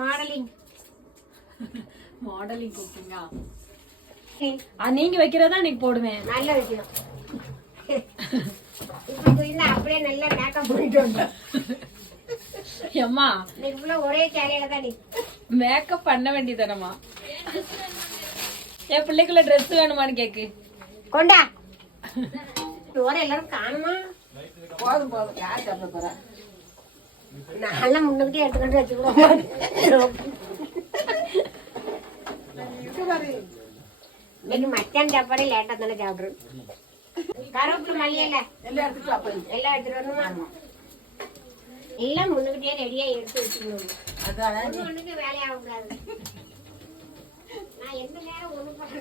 Modelling modelling குக்கிங்கா? நீங்க வைக்கிறதா நீங்க போடுவேன். நல்ல விஷயம். இப்ப அப்படியே நல்லா மேக்கப் பண்ணிட்டு வந்தோம். அம்மா நீங்க ஒரே சேலையில தான் நீ மேக்கப் பண்ண வேண்டியதானம்மா? என் பிள்ளைக்குள்ள ட்ரெஸ் வேணுமான்னு கேக்கு. கொண்டா ஓர எல்லாரும் காணுமா? போதும் போதும், யார் சாப்பிட போறா? நான் முன்னுக்கிட்டே எடுத்துக்கிட்டு வச்சுக்கிறோம். இன்னைக்கு மச்சான் சாப்பாடு லேட்டா தானே சாப்பிடுறோம். கருவேப்பிலை மல்லியல எல்லாம் எடுத்துட்டு எல்லாம் எடுத்துட்டு வரணுமா? எல்லாம் முன்னுக்கிட்டே ரெடியா எடுத்து வச்சுக்கணும். அதான் ஒண்ணுக்கு வேலையாக கூடாது. நான் எந்த நேரம் ஒண்ணு பார்க்க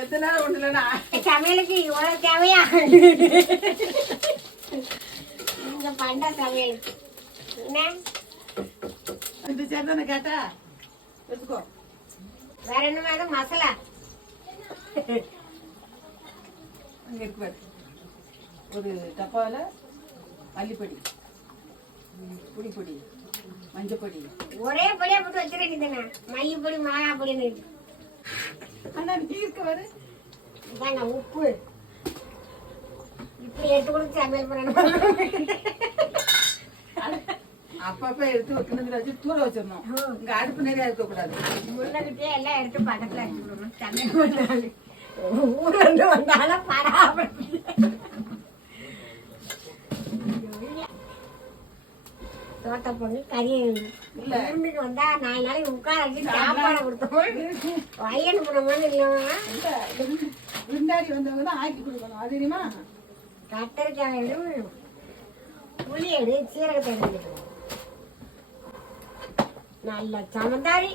எத்தனை நேரம் ஒண்ணு இல்லைன்னா சமையலுக்கு இவ்வளவு தேவையா? நீங்க பண்ற சமையலுக்கு என்ன இந்த சேர்ந்தானே கேட்டா எடுத்துக்கோ. வேற என்ன மாதிரி மசாலா அங்கே இருக்கு பாரு. ஒரு டப்பாவில் மல்லிப்பொடி, புளிப்பொடி, மஞ்சப்பொடி. ஒரே பொடியா போட்டு வச்சிருக்கீங்க. மல்லிப்பொடி மிளகா பொடின்னு அண்ணா நீ இருக்க பாரு. இதாங்க உப்பு. இப்படி எடுத்து கொடுத்து சமையல் பண்ணணும். அப்பப்ப எடுத்து கிணத்துல வச்சு தூர வச்சிடணும். இங்க அடுப்பு நிறைய இருக்கக்கூடாது. முன்னகிட்டே எல்லாம் எடுத்து பக்கத்துல வச்சுக்கணும். சமையல் பண்ணாலும் ஊர்ல இருந்து வந்தாலும் பராமரி. தோட்ட பொண்ணு கறி விருந்துக்கு வந்தா 4 நாளைக்கு உட்கார வச்சு சாப்பாடு கொடுத்தோம். வயல் போனோம்னு இல்லையா? விருந்தாடி வந்தவங்க தான் ஆக்கி கொடுக்கணும். அது தெரியுமா? கத்தரிக்காய் எடு, புளி எடு, சீரகத்தை எடுத்துக்கணும். நல்ல சமந்தாரி.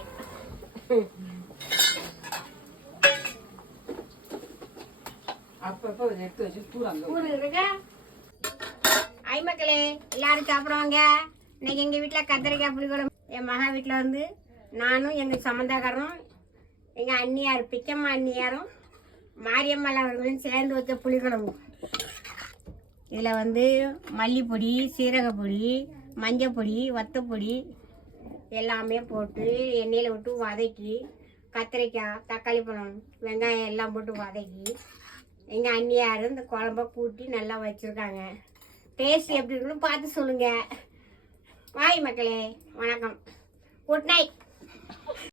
அப்பப்ப எடுத்து வச்சு தூரம் ஊரு இருக்கா? ஐ மக்களே, எல்லாரும் சாப்பிடுவாங்க. இன்னைக்கு எங்க வீட்டுல கத்தரிக்காய் புளிக்குழம்பு. என் மகா வீட்டுல வந்து நானும் எங்க சம்மந்தக்காரரும் எங்க அண்ணியார் பிக்கம்மா அண்ணியாரும் மாரியம்மாள் அவர்களும் சேர்ந்து வச்ச புளிக்குழம்பு. இதில் வந்து மல்லிப்பொடி, சீரகப்பொடி, மஞ்சப்பொடி, வத்தப்பொடி எல்லாமே போட்டு எண்ணெயில் விட்டு வதக்கி, கத்திரிக்காய், தக்காளி பழம், வெங்காயம் எல்லாம் போட்டு வதக்கி எங்கள் அண்ணியார் இந்த குழம்ப கூட்டி நல்லா வச்சுருக்காங்க. டேஸ்ட் எப்படி இருக்குன்னு பார்த்து சொல்லுங்கள். பாய் மக்களே, வணக்கம், குட் நைட்.